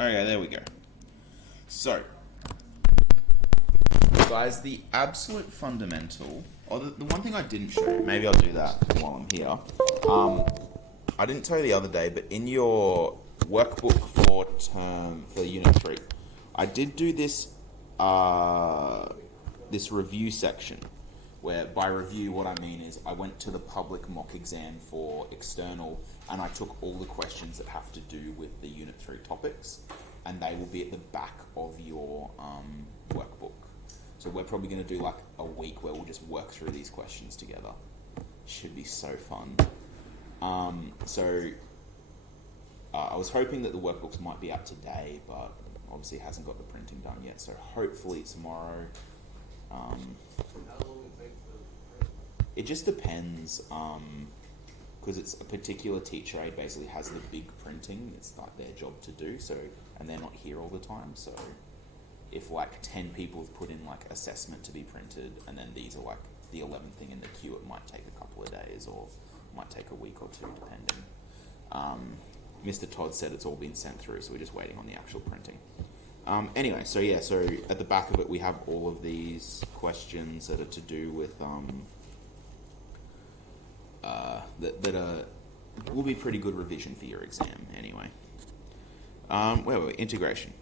Okay, there we go. So, guys, the absolute fundamental, or the one thing I didn't show you, maybe I'll do that while I'm here. I didn't tell you the other day, but in your workbook for Unit 3, I did do this this review section, where by review what I mean is I went to the public mock exam for external and I took all the questions that have to do with the Unit 3 topics, and they will be at the back of your workbook. So we're probably going to do like a week where we'll just work through these questions together. Should be so fun. I was hoping that the workbooks might be out today, but obviously it hasn't got the printing done yet, so hopefully tomorrow. It just depends, because it's a particular teacher aide basically has the big printing. It's like their job to do, so, and they're not here all the time, so if like 10 people have put in like assessment to be printed, and then these are like the 11th thing in the queue, it might take a couple of days or might take a week or two depending. Mr. Todd said it's all been sent through, so we're just waiting on the actual printing. Anyway, so at the back of it we have all of these questions that are to do with will be pretty good revision for your exam anyway. Where were we? Integration.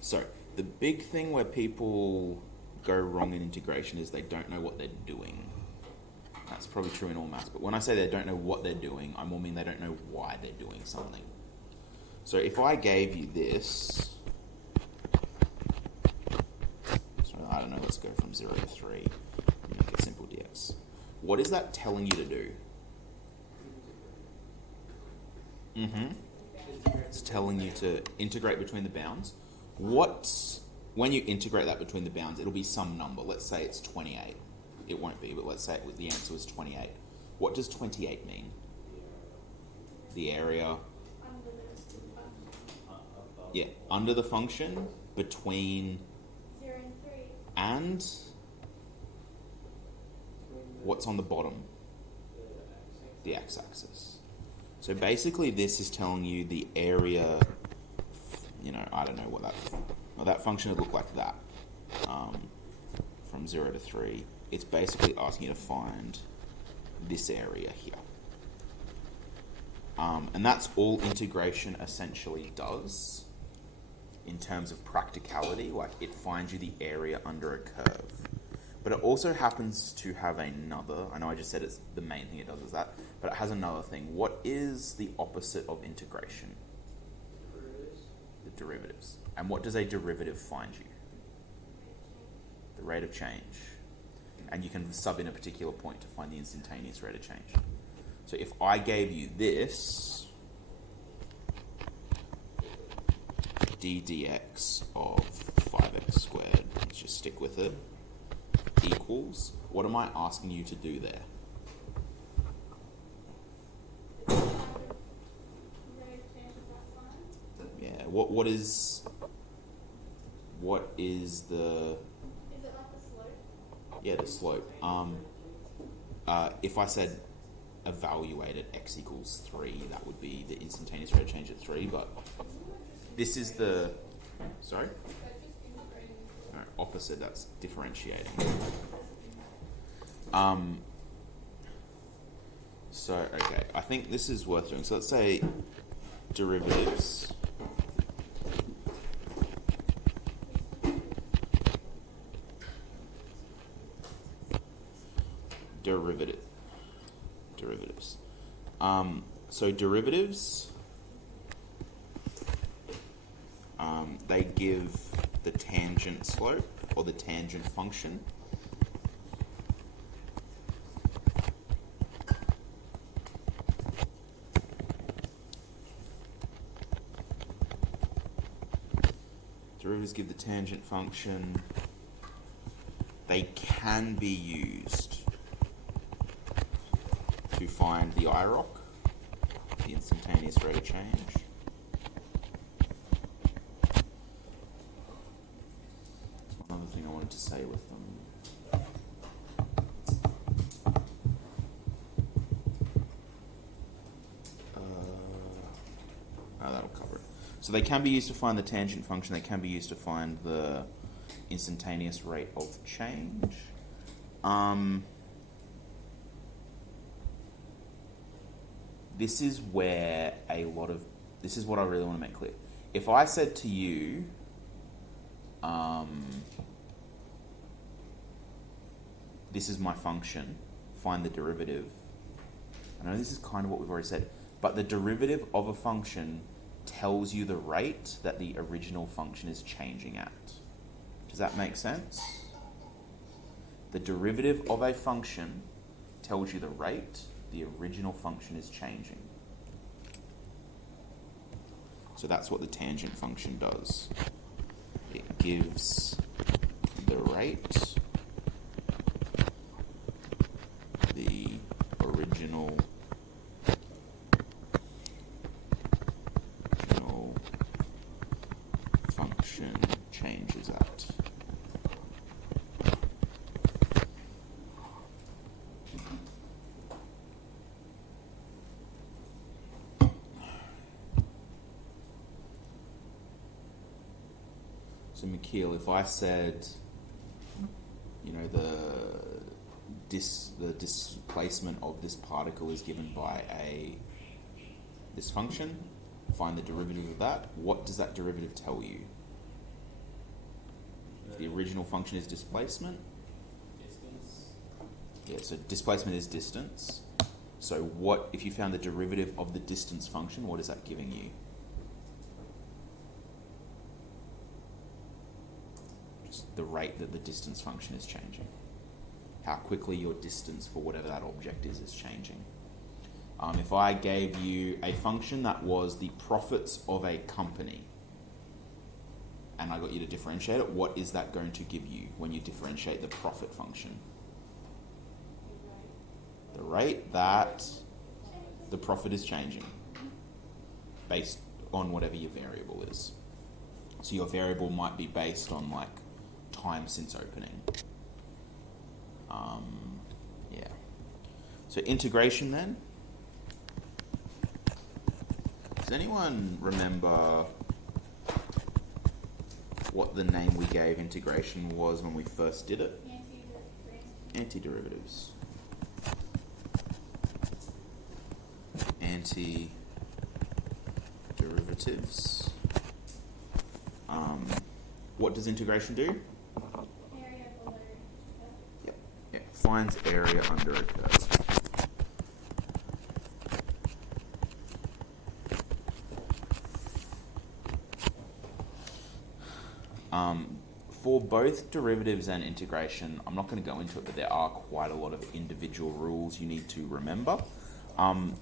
So the big thing where people go wrong in integration is they don't know what they're doing. That's probably true in all maths, but when I say they don't know what they're doing, I more mean they don't know why they're doing something. So if I gave you this, so I don't know, let's go from 0 to 3 and make it simple dx. What is that telling you to do? It's telling you to integrate between the bounds. When you integrate that between the bounds, it'll be some number. Let's say it's 28. It won't be, but let's say the answer was 28. What does 28 mean? The area. Yeah, under the function, between 0 and 3. And what's on the bottom? The x-axis. So basically this is telling you the area, I don't know what that function would look like that. From 0 to 3. It's basically asking you to find this area here. And that's all integration essentially does in terms of practicality. Like, it finds you the area under a curve. But it also happens to have another, I know I just said it's the main thing it does is that, but it has another thing. What is the opposite of integration? Derivatives. The derivatives. And what does a derivative find you? The rate of change. And you can sub in a particular point to find the instantaneous rate of change. So if I gave you this, d dx of 5x squared, let's just stick with it, equals, what am I asking you to do there? Yeah, what is the... Is it like the slope? Yeah, the slope. If I said evaluate at x equals 3, that would be the instantaneous rate of change at 3, but this is the... Sorry? No, opposite, that's differentiating. So, okay, I think this is worth doing. So let's say derivatives. Derivatives. So derivatives, they give the tangent slope or the tangent function. Derivatives give the tangent function. They can be used to find the IROC, the instantaneous rate of change. That's one other thing I wanted to say with them. That'll cover it. So they can be used to find the tangent function. They can be used to find the instantaneous rate of change. This is where this is what I really want to make clear. If I said to you, this is my function, find the derivative. I know this is kind of what we've already said, but the derivative of a function tells you the rate that the original function is changing at. Does that make sense? The derivative of a function tells you the rate the original function is changing. So that's what the tangent function does. It gives the rate the original function changes at. So Mikhail, if I said, you know, the displacement of this particle is given by this function, find the derivative of that, what does that derivative tell you? If the original function is displacement? Distance. Yeah, so displacement is distance. So what, if you found the derivative of the distance function, what is that giving you? Just the rate that the distance function is changing. How quickly your distance for whatever that object is changing. If I gave you a function that was the profits of a company, and I got you to differentiate it, what is that going to give you when you differentiate the profit function? The rate that the profit is changing based on whatever your variable is. So your variable might be based on like time since opening. Yeah. So integration then. Does anyone remember what the name we gave integration was when we first did it? Antiderivatives. Antiderivatives. What does integration do? Area below. Yep. Yeah. Finds area under a curve. For both derivatives and integration, I'm not going to go into it, but there are quite a lot of individual rules you need to remember.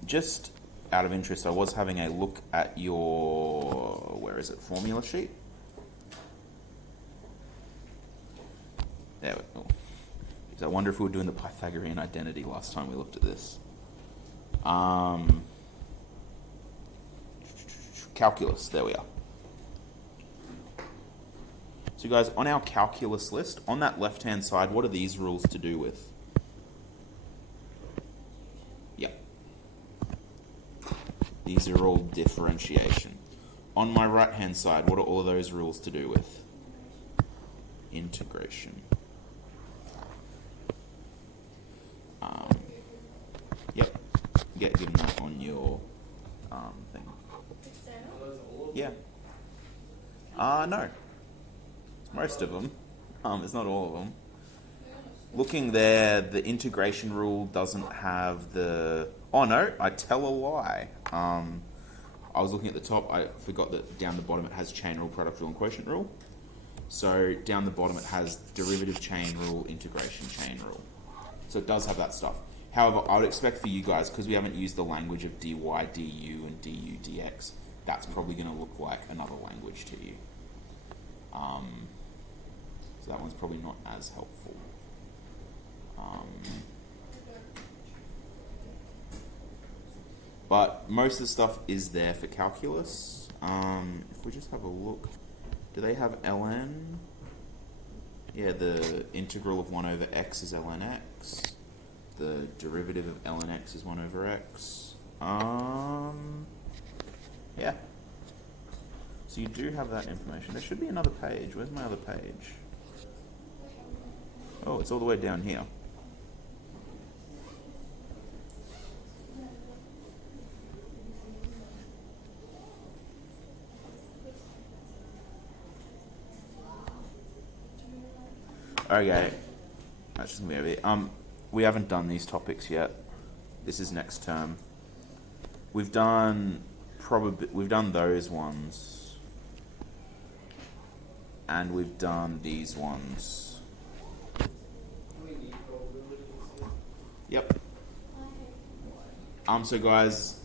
Just out of interest, I was having a look at your, formula sheet. There we go. I wonder if we were doing the Pythagorean identity last time we looked at this. Calculus, there we are. So guys, on our calculus list, on that left-hand side, what are these rules to do with? Yep. These are all differentiation. On my right-hand side, what are all of those rules to do with? Integration. Yep. Get given that on your thing. External. Are those all of Yeah. them? No. Most of them. It's not all of them. Looking there, the integration rule doesn't have the... Oh no, I tell a lie. I was looking at the top, I forgot that down the bottom it has chain rule, product rule, and quotient rule. So down the bottom it has derivative chain rule, integration chain rule. So it does have that stuff. However, I would expect for you guys, because we haven't used the language of dy, du, and du, dx, that's probably going to look like another language to you. So that one's probably not as helpful. But most of the stuff is there for calculus. If we just have a look, do they have ln? Yeah, the integral of 1 over x is ln x. The derivative of ln x is 1 over x. Yeah. So you do have that information. There should be another page. Where's my other page? Oh, it's all the way down here. Okay. That's just gonna be over here. We haven't done these topics yet. This is next term. We've done those ones. And we've done these ones. Yep. So guys,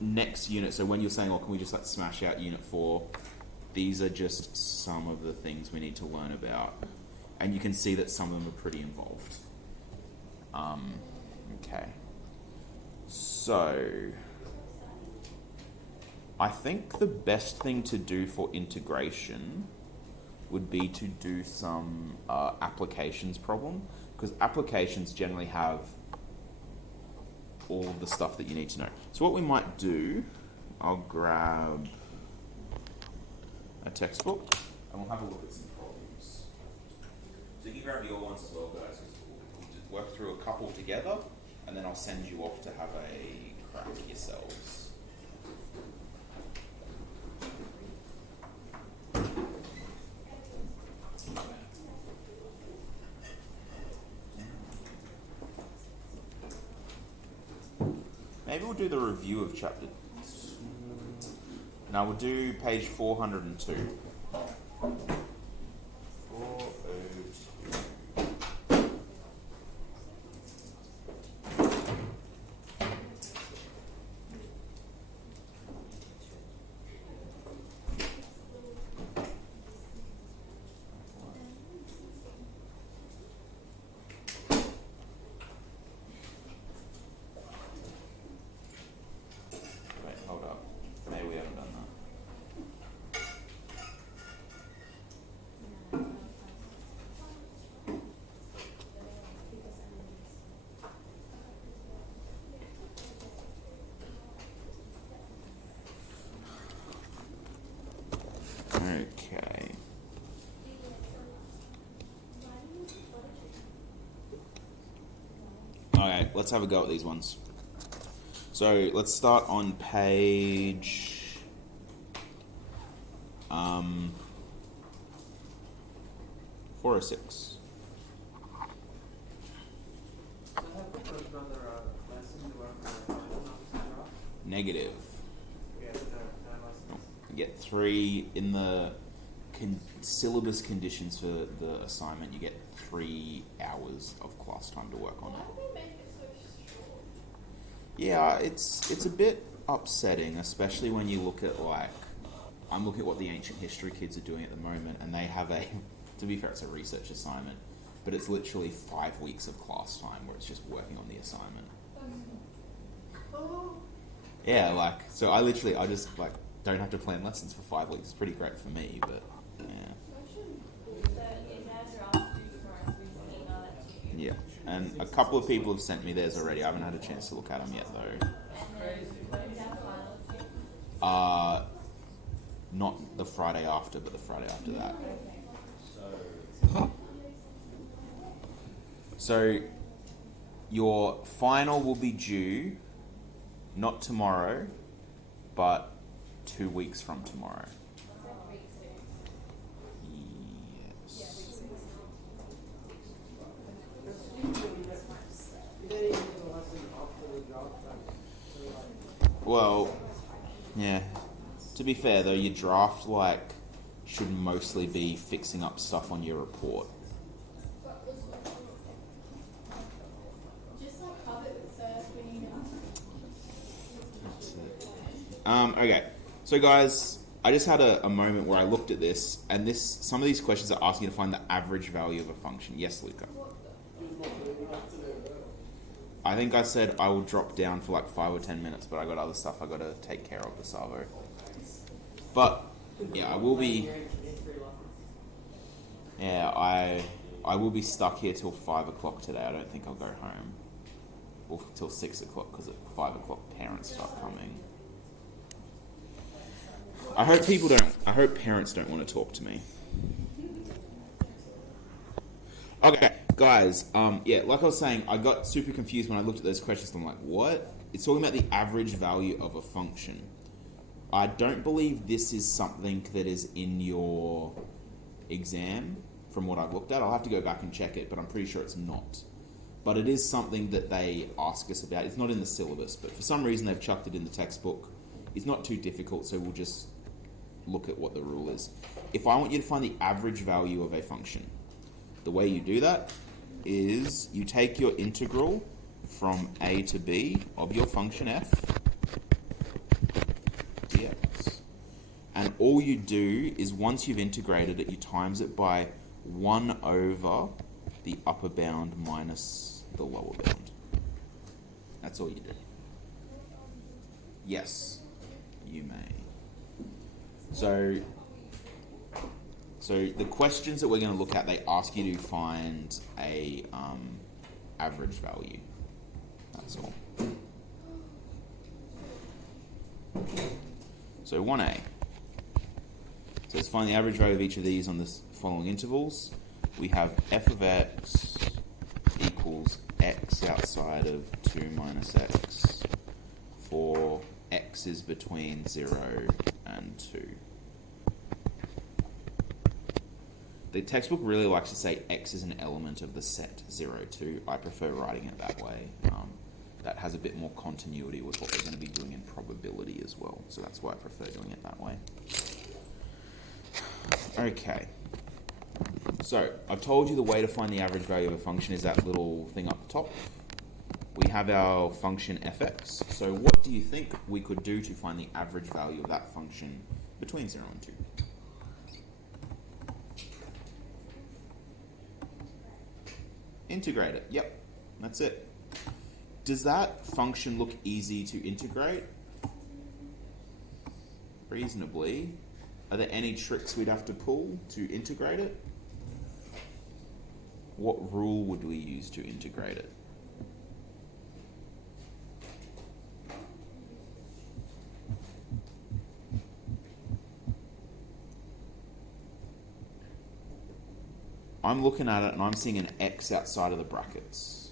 next unit, so when you're saying, oh, can we just like smash out unit 4, these are just some of the things we need to learn about. And you can see that some of them are pretty involved. Okay. So, I think the best thing to do for integration would be to do some applications problem, because applications generally have all of the stuff that you need to know. So what we might do, I'll grab a textbook and we'll have a look at some problems. So you can grab your ones as well, guys, because we'll just work through a couple together and then I'll send you off to have a crack yourselves. Maybe we'll do the review of chapter 2. Now we'll do page 402. 402. Wait, hold up. Maybe we haven't done that. Okay. Okay, let's have a go at these ones. So let's start on page 406. So I have another lesson to work on. Negative. Yeah, the lessons. You get 3 in the syllabus conditions for the assignment. You get 3 hours of class time to work on Why it. do they make it so short? Yeah, it's a bit upsetting, especially when you look at I'm looking at what the ancient history kids are doing at the moment, and they have to be fair, it's a research assignment, but it's literally 5 weeks of class time where it's just working on the assignment. Oh, Yeah, so I just don't have to plan lessons for 5 weeks. It's pretty great for me, but yeah. Yeah, and a couple of people have sent me theirs already. I haven't had a chance to look at them yet, though. Not the Friday after, but the Friday after that. So, your final will be due not tomorrow, but 2 weeks from tomorrow. Yes. Well, yeah. To be fair though, your draft should mostly be fixing up stuff on your report. just like cover it with surf when you Okay. So guys, I just had a moment where I looked at this, and some of these questions are asking you to find the average value of a function. Yes, Luca. I think I said I will drop down for 5 or 10 minutes, but I got other stuff I got to take care of this Savo. But yeah, I will be. Yeah, I will be stuck here till 5 o'clock today. I don't think I'll go home. Or till 6 o'clock, because at 5 o'clock parents start coming. I hope parents don't want to talk to me. Okay, guys, yeah, like I was saying, I got super confused when I looked at those questions. I'm like, what? It's talking about the average value of a function. I don't believe this is something that is in your exam, from what I've looked at. I'll have to go back and check it, but I'm pretty sure it's not. But it is something that they ask us about. It's not in the syllabus, but for some reason they've chucked it in the textbook. It's not too difficult, so we'll just look at what the rule is. If I want you to find the average value of a function, the way you do that is you take your integral from a to b of your function f dx. And all you do is once you've integrated it, you times it by 1 over the upper bound minus the lower bound. That's all you do. Yes, you may. So the questions that we're going to look at, they ask you to find a average value. That's all. So 1a. So let's find the average value of each of these on the following intervals. We have f of x equals x outside of 2 minus x for x is between 0 and 2. The textbook really likes to say x is an element of the set 0, 2. I prefer writing it that way. That has a bit more continuity with what we're going to be doing in probability as well. So that's why I prefer doing it that way. Okay. So I've told you the way to find the average value of a function is that little thing up the top. We have our function fx. So what do you think we could do to find the average value of that function between 0 and 2? Integrate it. Yep, that's it. Does that function look easy to integrate? Reasonably. Are there any tricks we'd have to pull to integrate it? What rule would we use to integrate it? I'm looking at it and I'm seeing an x outside of the brackets.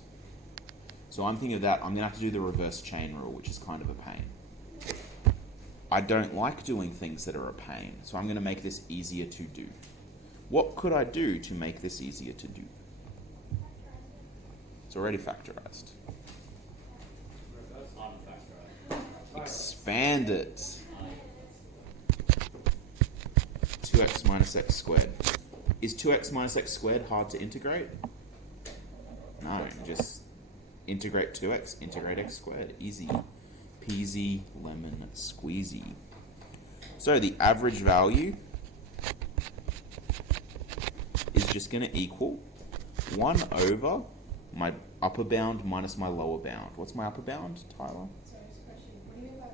So I'm thinking of that, I'm going to have to do the reverse chain rule, which is kind of a pain. I don't like doing things that are a pain, so I'm going to make this easier to do. What could I do to make this easier to do? It's already factorized. Expand it. 2x minus x squared. Is 2x minus x squared hard to integrate? No, just integrate 2x, integrate x squared. Easy peasy lemon squeezy. So the average value is just going to equal 1 over my upper bound minus my lower bound. What's my upper bound, Tyler? Sorry, just a question. What do you mean by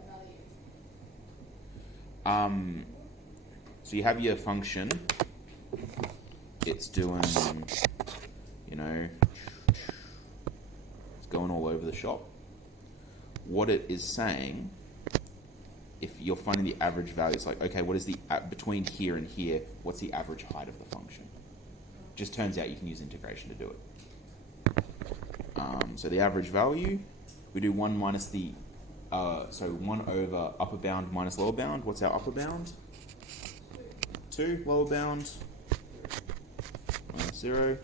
value? So you have your function. It's doing, you know, it's going all over the shop. What it is saying, if you're finding the average value, it's like, okay, what is the, between here and here, what's the average height of the function? Just turns out you can use integration to do it. So the average value, we do 1 minus the, 1 over upper bound minus lower bound. What's our upper bound? 2, lower bound, minus 0.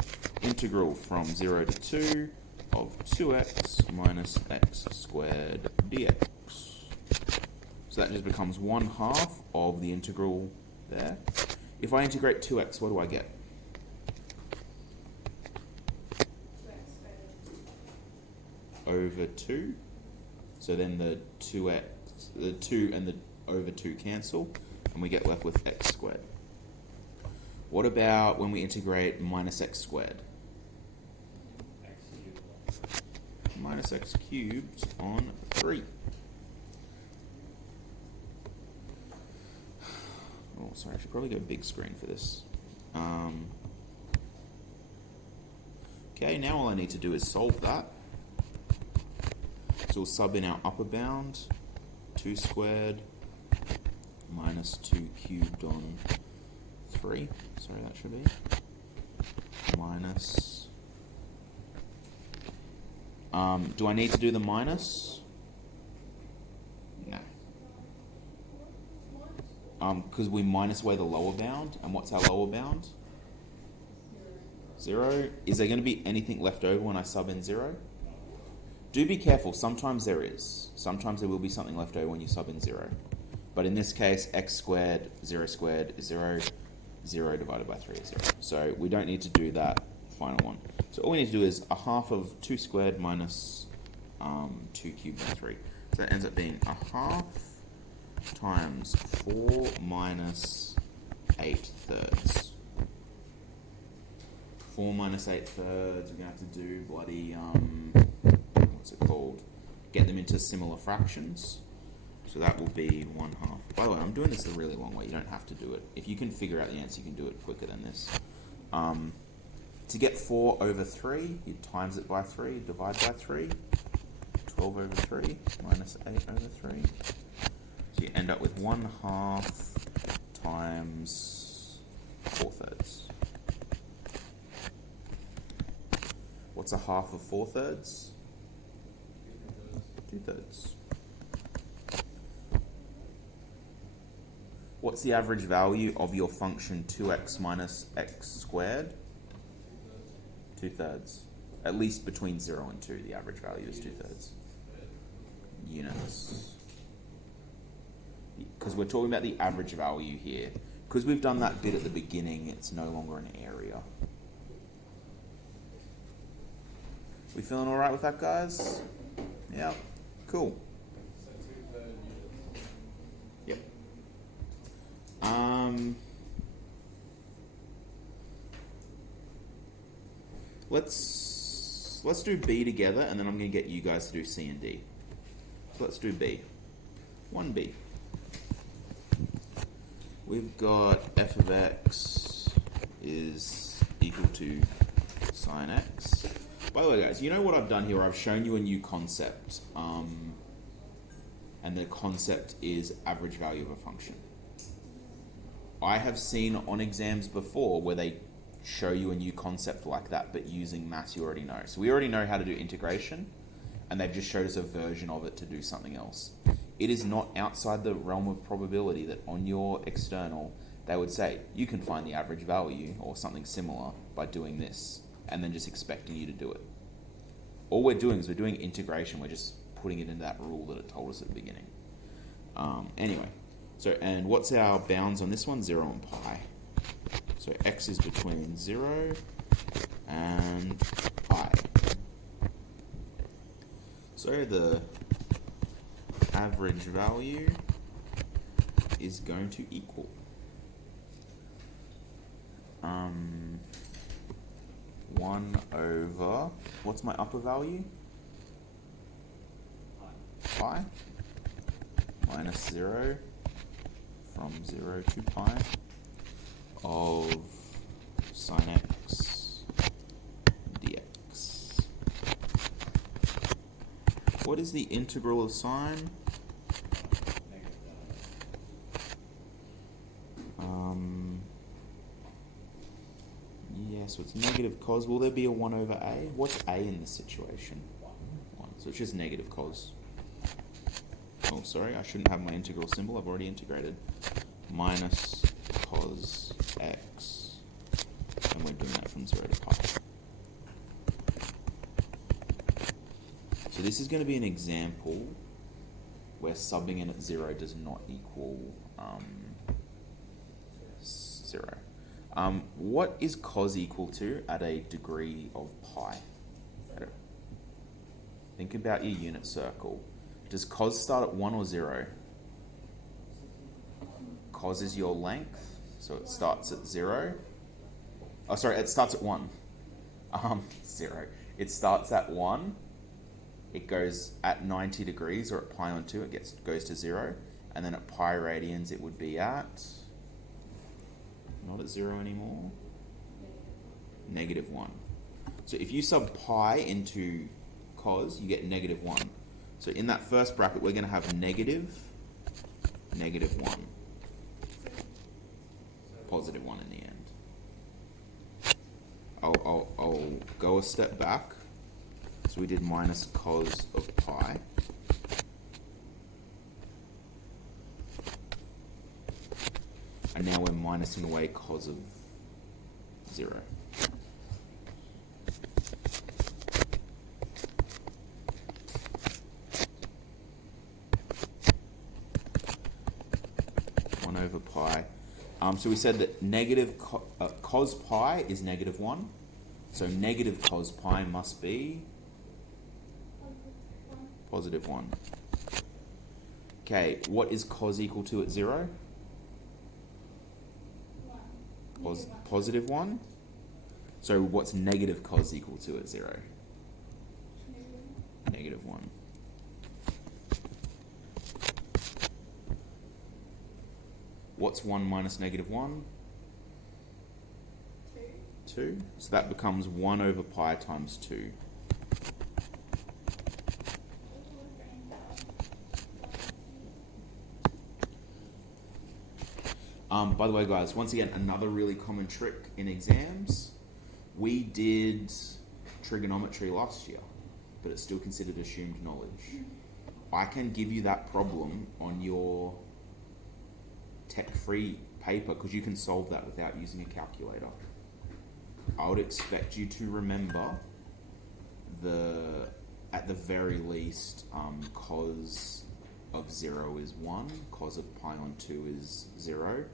Integral from 0 to 2 of 2x minus x squared dx. So that just becomes 1/2 of the integral there. If I integrate 2x, what do I get? 2x Over 2. So then the 2x, the 2 and the over 2 cancel, and we get left with x squared. What about when we integrate minus x squared? Minus x cubed on 3. Oh, sorry, I should probably go big screen for this. Okay, now all I need to do is solve that. So we'll sub in our upper bound, 2 squared minus 2 cubed on 3. Sorry, that should be. Minus... do I need to do the minus? No. Because we minus away the lower bound. And what's our lower bound? 0. Is there going to be anything left over when I sub in 0? Do be careful. Sometimes there is. Sometimes there will be something left over when you sub in 0. But in this case, x squared is 0. 0 divided by 3 is 0. So we don't need to do that final one. So all we need to do is a half of 2 squared minus 2 cubed by 3. So that ends up being a half times 4 minus 8 thirds. 4 minus 8 thirds, we're going to have to do bloody, what's it called? Get them into similar fractions. So that will be 1 half. By the way, I'm doing this a really long way. You don't have to do it. If you can figure out the answer, you can do it quicker than this. To get 4 over 3, you times it by 3, divide by 3. 12 over 3 minus 8 over 3. So you end up with 1 half times 4 thirds. What's a half of 4 thirds? 2 thirds. What's the average value of your function 2x minus x squared? 2 thirds. At least between 0 and 2, the average value is 2 thirds. Units. Because we're talking about the average value here. Because we've done that bit at the beginning, it's no longer an area. We feeling alright with that, guys? Yeah. Cool. Yep. Let's do B together, and then I'm going to get you guys to do C and D. So let's do B. 1B. We've got f of x is equal to sine x. By the way, guys, you know what I've done here? I've shown you a new concept, and the concept is average value of a function. I have seen on exams before where they show you a new concept like that, but using maths you already know. So we already know how to do integration, and they've just showed us a version of it to do something else. It is not outside the realm of probability that on your external, they would say, you can find the average value or something similar by doing this, and then just expecting you to do it. All we're doing is we're doing integration. We're just putting it into that rule that it told us at the beginning. Anyway, so, and what's our bounds on this one? 0 and pi. So x is between 0 and pi. So the average value is going to equal 1 over, what's my upper value? Pi minus 0 from 0 to pi of sine x dx. What is the integral of sine? Yeah, so it's negative cos. Will there be a 1 over a? What's a in this situation? 1. So it's just negative cos. Oh, sorry, I shouldn't have my integral symbol. I've already integrated. Minus cos x. And we're doing that from 0 to pi. So this is going to be an example where subbing in at 0 does not equal 0. What is cos equal to at a degree of pi? Think about your unit circle. Does cos start at 1 or 0? Cos is your length, so it starts at 0. Oh, sorry, it starts at 1. 0. It starts at 1. It goes at 90 degrees, or at pi on 2, it goes to 0. And then at pi radians, it would be at... not at 0 anymore. Negative 1. So if you sub pi into cos, you get negative 1. So in that first bracket, we're going to have negative 1. positive 1 in the end. I'll go a step back. So we did minus cos of pi. And now we're minusing away cos of 0. Over pi. So we said that negative cos pi is negative 1. So negative cos pi must be positive 1. Okay, what is cos equal to at 0? Positive 1. So what's negative cos equal to at 0? Negative 1. What's 1 minus negative 1? 2. So that becomes 1 over pi times 2. By the way, guys, once again, another really common trick in exams. We did trigonometry last year, but it's still considered assumed knowledge. I can give you that problem on your tech-free paper because you can solve that without using a calculator. I would expect you to remember at the very least, cos of 0 is 1, cos of pi on 2 is 0,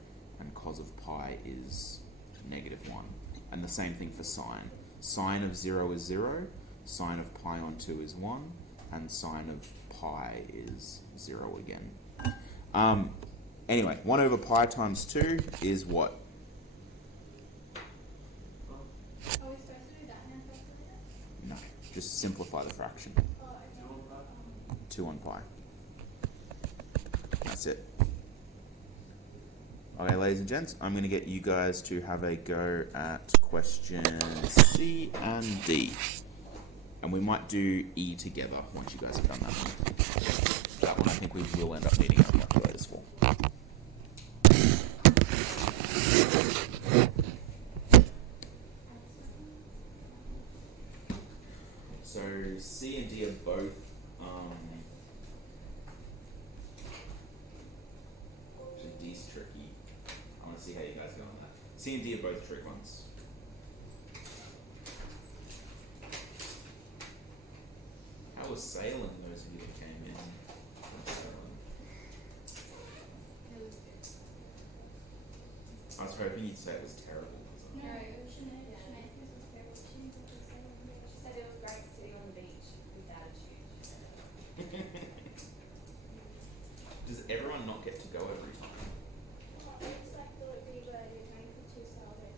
and cos of pi is negative 1. And the same thing for sine. Sine of 0 is 0, sine of pi on 2 is 1, and sine of pi is 0 again. Anyway, 1 over pi times 2 is what? Are we supposed to do that now, calculator? No, just simplify the fraction. Oh, okay. 2 on pi. That's it. Okay, ladies and gents, I'm going to get you guys to have a go at questions C and D. And we might do E together once you guys have done that one. That one I think we will end up needing our calculators for. So C and D are both so D's tricky. I want to see how you guys go on that. C and D are both trick ones. How was sailing, those of you that came in from Scotland? It was good. I was hoping you'd say it was terrible. No, Sinead was terrible. She said it was great sitting on the beach with attitude. Does everyone not get to go every time? I just like thought we were going for 2 sailors.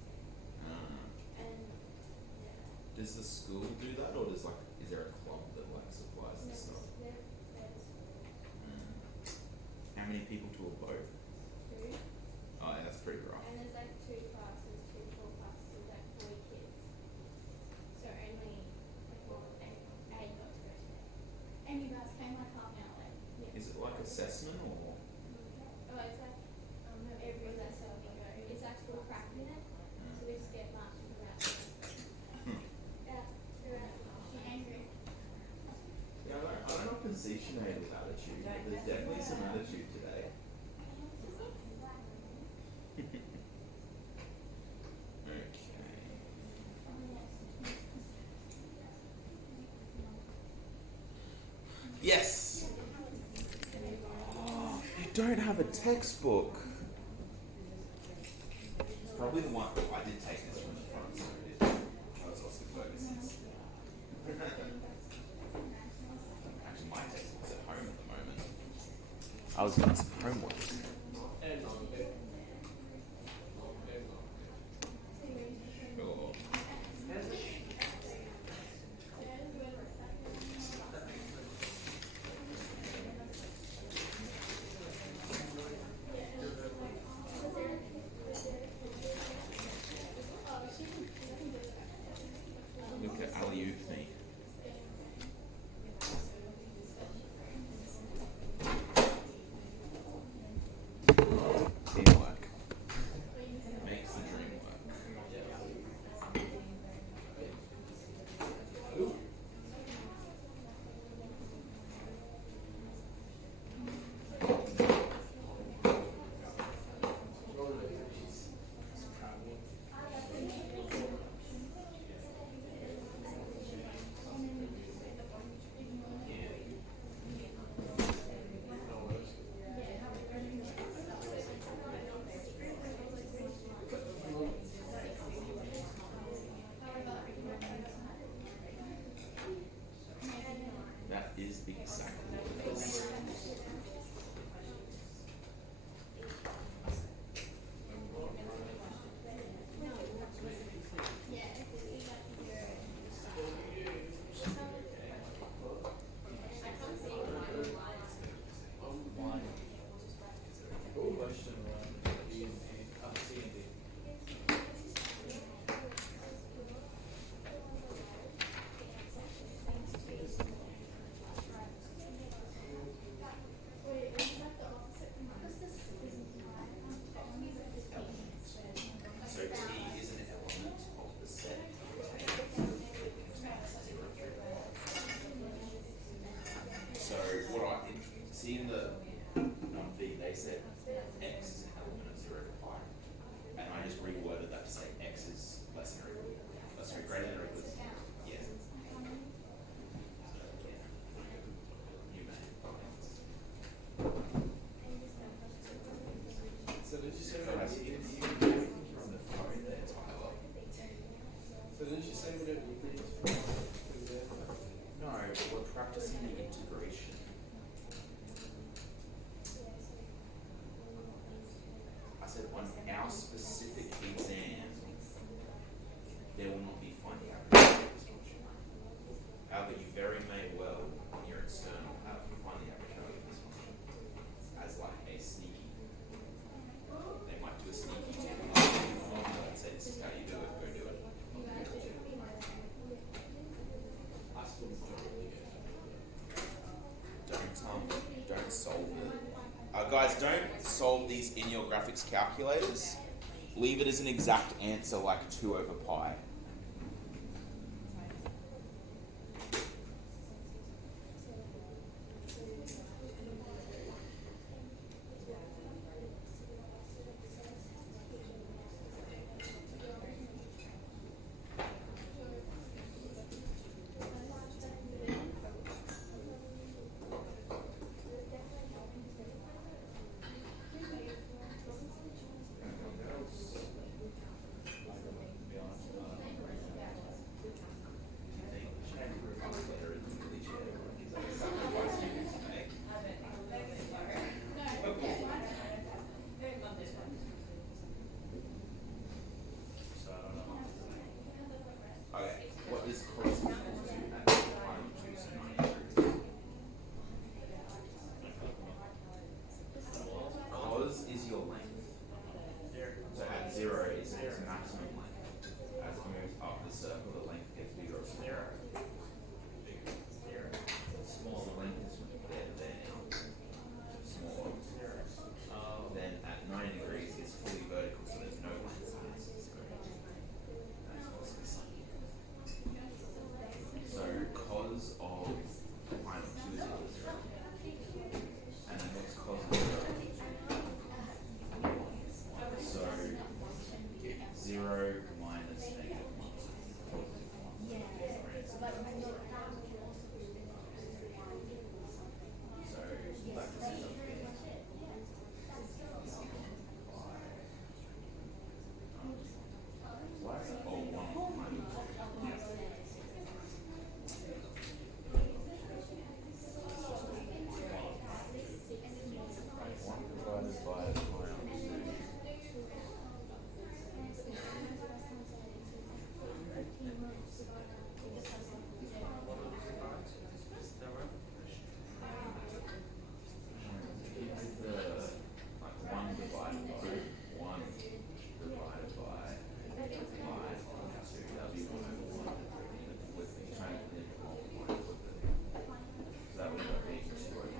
And yeah. Does the school do that, or is there a club that like supplies No, this stuff? there's How many people to a boat? 2. Oh, yeah, that's pretty rough. And there's like 2 classes, 2 full classes with like 40 kids. So only like more than 8 got to go today. And you guys came like half an hour late. Yeah. Is it like assessment or? Oh, it's like no, every lesson we go. It's actual crack in it. So we just get marked for that. Yeah, you're right. She's angry. Yeah, I don't often see Sinead with attitude, but there's definitely some attitude today. Yes! Oh, you don't have a textbook. It's probably the one I did take this from the front, so it was also Ferguson's. Actually, my textbook's at home at the moment. I was doing some homework. Sure. Look at alley-oop me. Guys, don't solve these in your graphics calculators. Leave it as an exact answer like 2 over pi. Okay, what is cos equal to at final choose 90 degrees? Cos is your length. So at 0 is its maximum length. As it moves up the circle, the length gets bigger or smaller. Small length is there now. Smaller. Then at 90 degrees, it's fully vertical, so there's no length. So cos of final 2 is equal to 0. And then what's cos of 0? So 0 minus negative 1. So that just ends up being why is it all 1 minus 1 divided by pi on 2. If you did the like 1 divided by 1 divided by pi on 2, that'd be 1 over 1. And then flip it, you turn it into multiply and flip it. So that would end up being 2 over pi.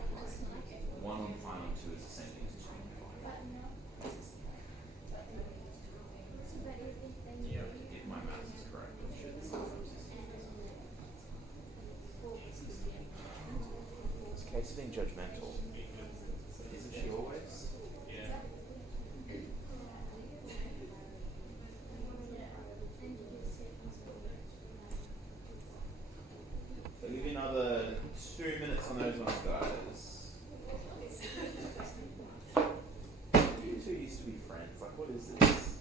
1 on pi on 2 is the same thing as 2 on pi. If my maths is correct, which should sometimes is. Is Casey being judgmental? Isn't she always? I'll give you another 2 minutes on those ones, guys. You two used to be friends. Like, what is this?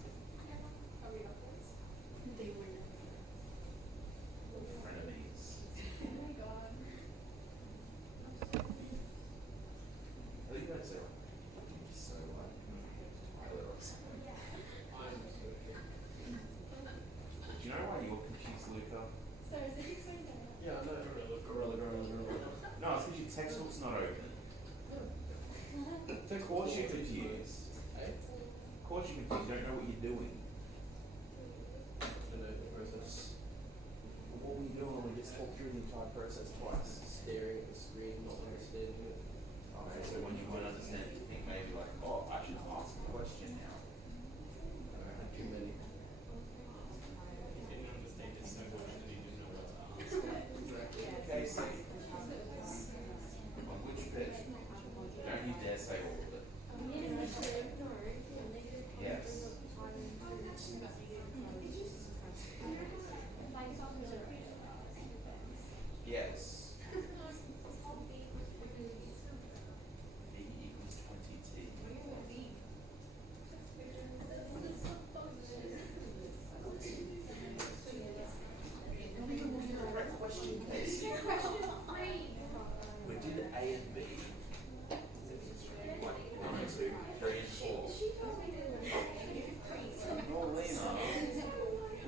Frenemies. I think that's it. So, like, Tyler or something. Do you know why you're confused, Luca? Yeah, no, gorilla. No, it's because your textbook's not open. Of course you're confused. Of course you're confused. You don't know what you're doing. I know the process. What were you doing when we just talked through the entire process twice? Staring at the screen, not understanding it. Okay, so when you won't understand, you think maybe like, oh, I should ask a question now. Too many. Casey, on which bit? Don't you dare say all of it. Yes. Yes. V equals 20t. Correct question, Casey. We did A and B. 1, 2, 3, and 4. Ignore Lena.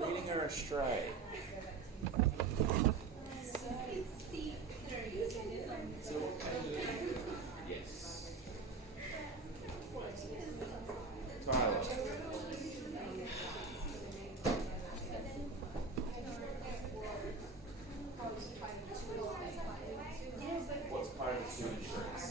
Leading her astray. Yes. Tyler. What's pi over 2 in shrinks?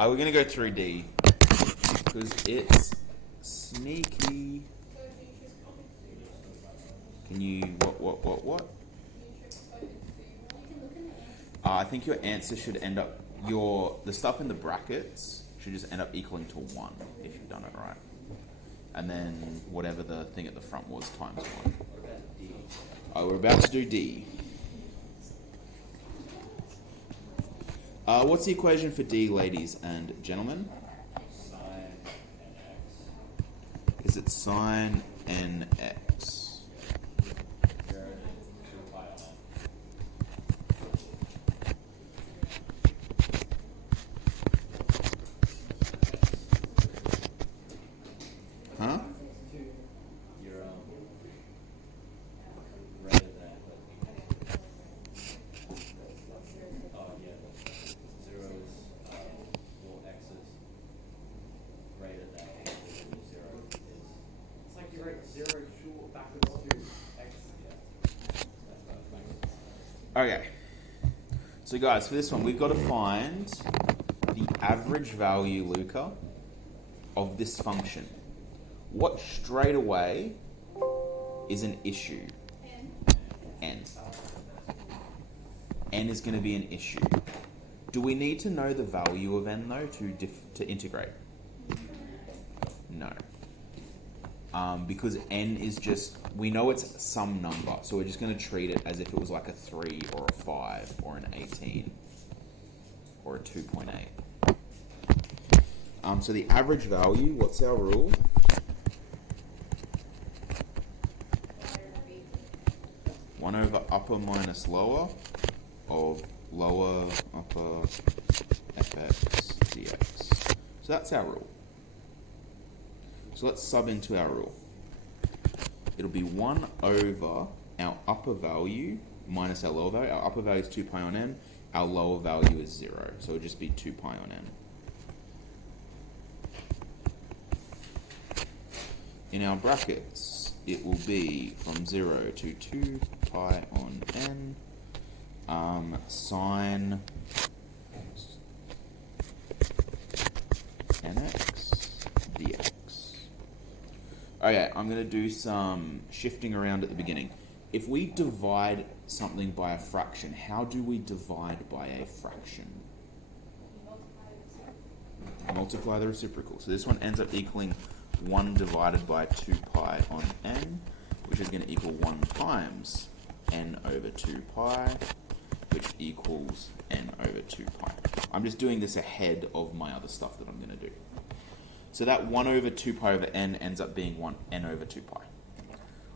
We're going to go through D because it's sneaky. Can you, what? I think your answer should end up, the stuff in the brackets should just end up equaling to 1 if you've done it right. And then whatever the thing at the front was times 1. Oh, we're about to do D. What's the equation for D, ladies and gentlemen? Sine nx. Is it sine nx? 0 to 2 pi on Huh? your greater than. Oh yeah, zeros. Well, x is greater than or equal to 0 is. It's like you write 0 short backwards to x. That's what makes Okay. So guys, for this one, we've got to find the average value, Luca, of this function. What straight away is an issue? N. N is going to be an issue. Do we need to know the value of n though to integrate? No. Because n is just, we know it's some number, so we're just going to treat it as if it was like a 3 or a 5 or an 18 or a 2.8. So the average value, what's our rule? One over upper minus lower of lower upper fx dx. So that's our rule. So let's sub into our rule. It'll be 1 over our upper value minus our lower value. Our upper value is 2 pi on n. Our lower value is 0. So it'll just be 2 pi on n. In our brackets, it will be from 0 to 2 pi on n sine nx dx. Okay, I'm going to do some shifting around at the beginning. If we divide something by a fraction, how do we divide by a fraction? Multiply the reciprocal. So this one ends up equaling 1 divided by 2 pi on n, which is going to equal 1 times n over 2 pi, which equals n over 2 pi. I'm just doing this ahead of my other stuff that I'm going to do. So that 1 over 2 pi over n ends up being 1 n over 2 pi.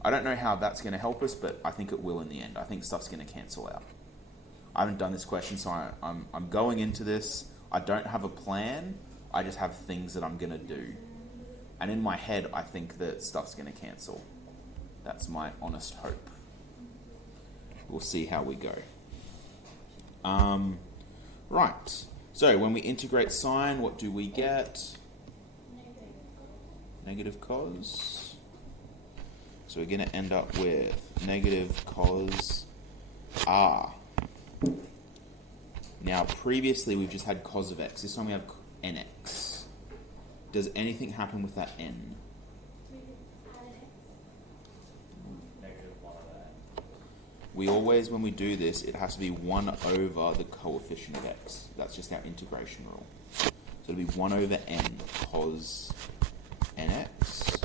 I don't know how that's going to help us, but I think it will in the end. I think stuff's going to cancel out. I haven't done this question, so I'm going into this. I don't have a plan. I just have things that I'm going to do. And in my head, I think that stuff's going to cancel. That's my honest hope. We'll see how we go. Right. So when we integrate sine, what do we get? Negative cos. So we're going to end up with negative cos r. Now, previously we've just had cos of x. This time we have nx. Does anything happen with that n? negative 1 over n. We always, when we do this, it has to be 1 over the coefficient of x. That's just our integration rule. So it'll be 1 over n cos nx,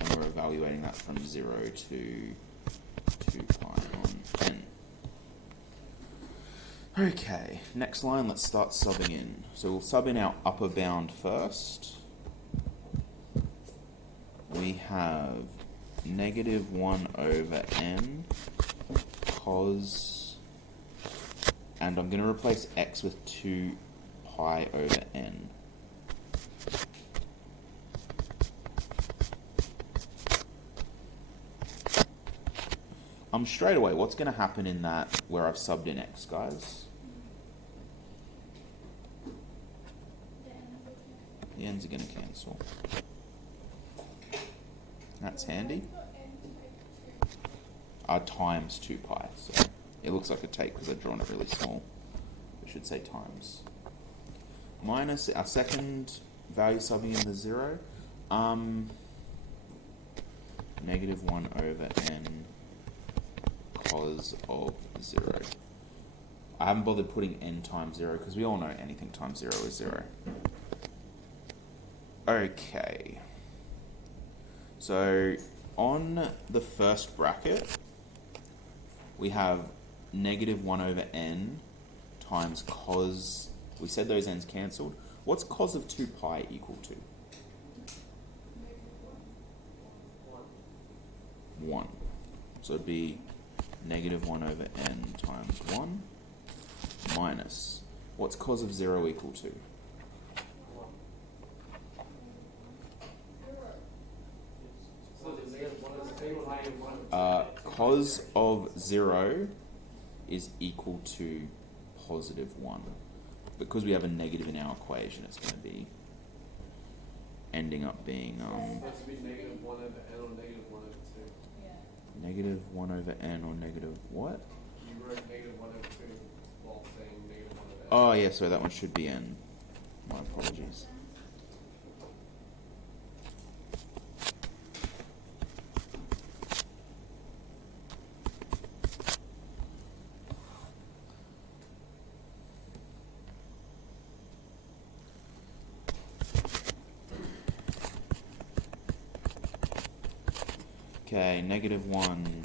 and we're evaluating that from 0 to 2 pi on n. Okay, next line, let's start subbing in. So we'll sub in our upper bound first. We have negative 1 over n cos, and I'm going to replace x with 2 pi over n. Straight away, what's going to happen in that where I've subbed in x, guys? The n's are going to cancel. That's handy. Times 2 pi. So it looks like a take because I've drawn it really small. It should say times. minus our second value subbing in the 0. Negative 1 over n cos of 0. I haven't bothered putting n times 0 because we all know anything times 0 is 0. Okay. So on the first bracket, we have negative 1 over n times cos. We said those n's cancelled. What's cos of 2 pi equal to? 1. So it'd be negative 1 over n times 1 minus. What's cos of 0 equal to? Cos of 0 is equal to positive 1. Because we have a negative in our equation, it's going to be ending up being Supposed to be negative 1 over n or negative 1 over 2. negative 1 over n or negative what? You wrote negative 1 over 2 while saying negative 1 over n. Oh yeah, so that one should be n. My apologies. Okay, negative 1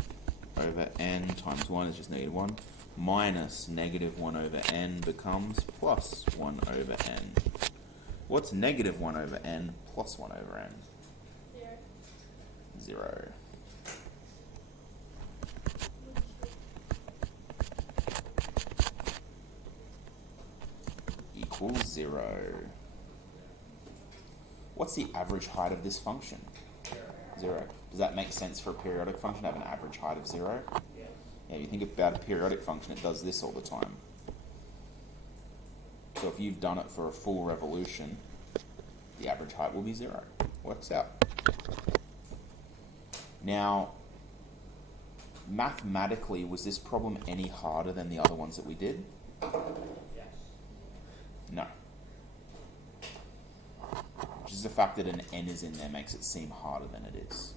over n times 1 is just negative 1, minus negative 1 over n becomes plus 1 over n. What's negative 1 over n plus 1 over n? 0. Equals 0. What's the average height of this function? 0. Does that make sense for a periodic function to have an average height of 0? Yeah. Yeah, you think about a periodic function, it does this all the time. So if you've done it for a full revolution, the average height will be 0. Works out. Now, mathematically, was this problem any harder than the other ones that we did? Yes. No. Just the fact that an n is in there makes it seem harder than it is.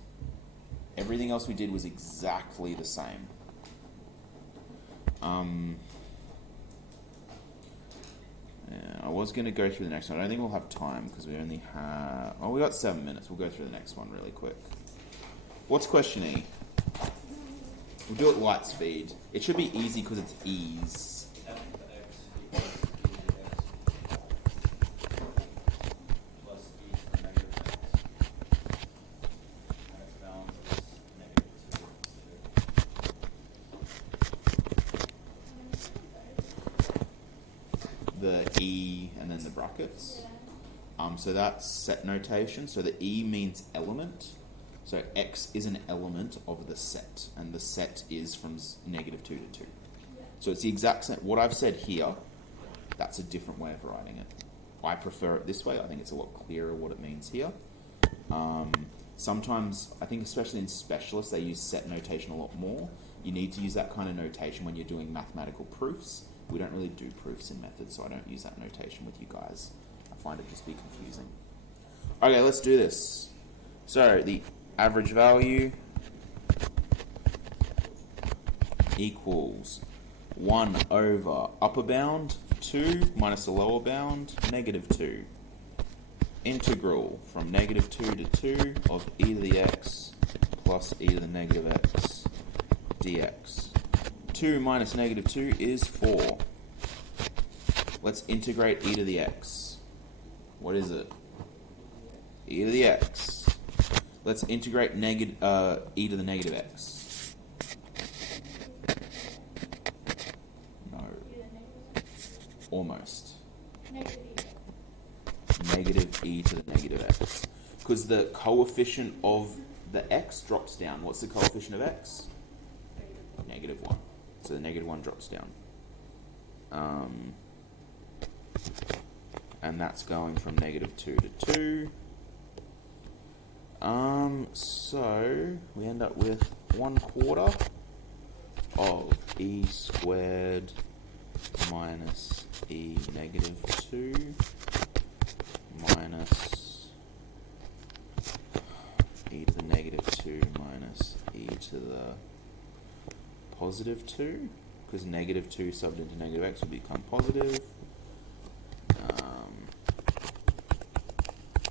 Everything else we did was exactly the same. I was going to go through the next one. I don't think we'll have time because we only have... Oh, we got 7 minutes. We'll go through the next one really quick. What's question E? We'll do it light speed. It should be easy because it's ease. f of x equals e to the x plus e to the negative x. And its balance is negative 2. The E and then the brackets. So that's set notation. So the E means element. So X is an element of the set, and the set is from negative 2 to 2. So it's the exact same. What I've said here, that's a different way of writing it. I prefer it this way. I think it's a lot clearer what it means here. Sometimes, I think especially in specialists, they use set notation a lot more. You need to use that kind of notation when you're doing mathematical proofs. We don't really do proofs in methods, so I don't use that notation with you guys. I find it just be confusing. Okay, let's do this. So the average value equals 1 over upper bound 2 minus the lower bound negative 2. Integral from negative 2 to 2 of e to the x plus e to the negative x dx. 2 minus negative 2 is 4. Let's integrate e to the x. What is it? E to the x. Let's integrate e to the negative x. No. Almost. Negative e to the negative x. Because the coefficient of the x drops down. What's the coefficient of x? Negative 1. So the negative 1 drops down. And that's going from negative 2 to 2. So we end up with 1/4 of e squared minus e negative 2 minus e to the negative 2 minus e to the positive 2, because negative 2 subbed into negative x will become positive.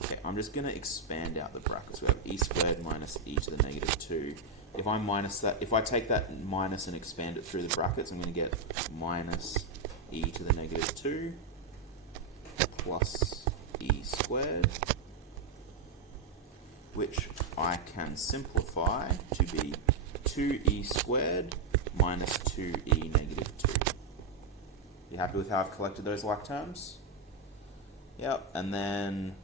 Okay, I'm just going to expand out the brackets. We have e squared minus e to the negative 2. If I minus that, if I take that minus and expand it through the brackets, I'm going to get minus e to the negative 2 plus e squared, which I can simplify to be 2e squared minus 2e negative 2. You happy with how I've collected those like terms? Yep, and then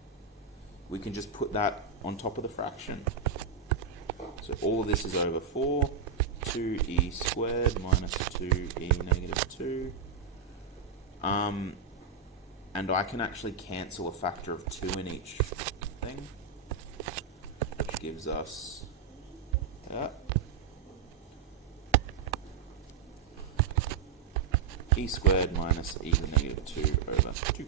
we can just put that on top of the fraction. So all of this is over 4, 2e squared minus 2e negative 2. And I can actually cancel a factor of 2 in each thing, which gives us e squared minus e to the negative 2 over 2.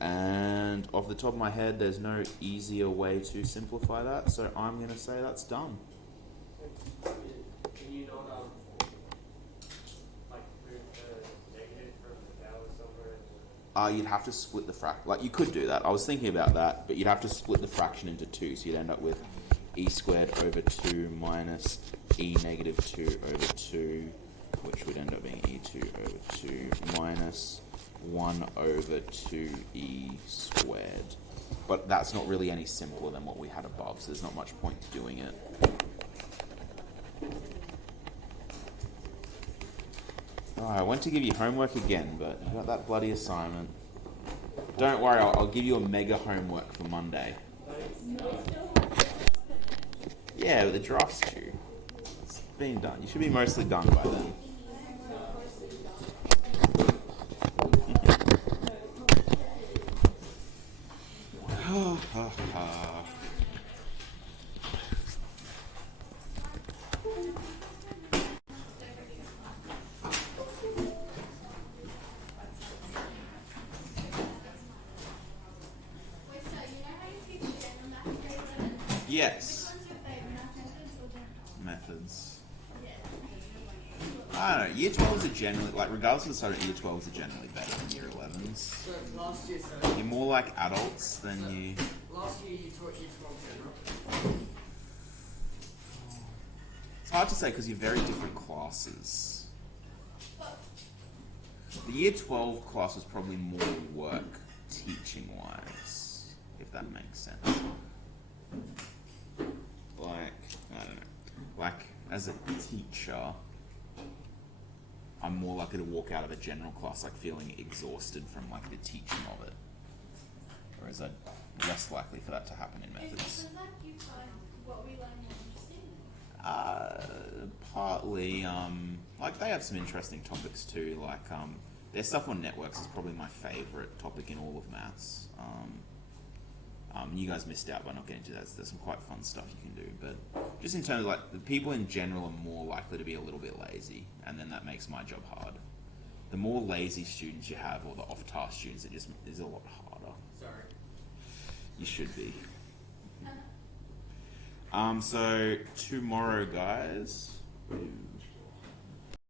And off the top of my head, there's no easier way to simplify that, so I'm going to say that's done. Can you not, like, move the negative from the power somewhere? You'd have to split the fraction. Like, you could do that. I was thinking about that, but you'd have to split the fraction into 2, so you'd end up with e squared over 2 minus e negative 2 over 2, which would end up being e2 over 2 minus 1 over 2e squared. But that's not really any simpler than what we had above, so there's not much point to doing it. Oh, I went to give you homework again, but you got that bloody assignment. Don't worry, I'll give you a mega homework for Monday. Yeah, but the draft's due. It's been done. You should be mostly done by then. Yes. Methods. I don't know. Year 12s are generally, like, regardless of the subject, year 12s are generally better than year 11s. So last year, You're more like adults than you. last year you taught year 12 general. It's hard to say because you're very different classes. The year 12 class was probably more work teaching-wise, if that makes sense. Like, I don't know. Like, as a teacher, I'm more likely to walk out of a general class like feeling exhausted from like the teaching of it. Whereas I'm less likely for that to happen in methods. Is it because like you find what we learn more interesting? Partly, like they have some interesting topics too, like their stuff on networks is probably my favourite topic in all of maths. You guys missed out by not getting to that. There's some quite fun stuff you can do, but just in terms of like the people in general are more likely to be a little bit lazy, and then that makes my job hard. The more lazy students you have, or the off-task students, it just is a lot harder. Sorry. You should be. So tomorrow, guys.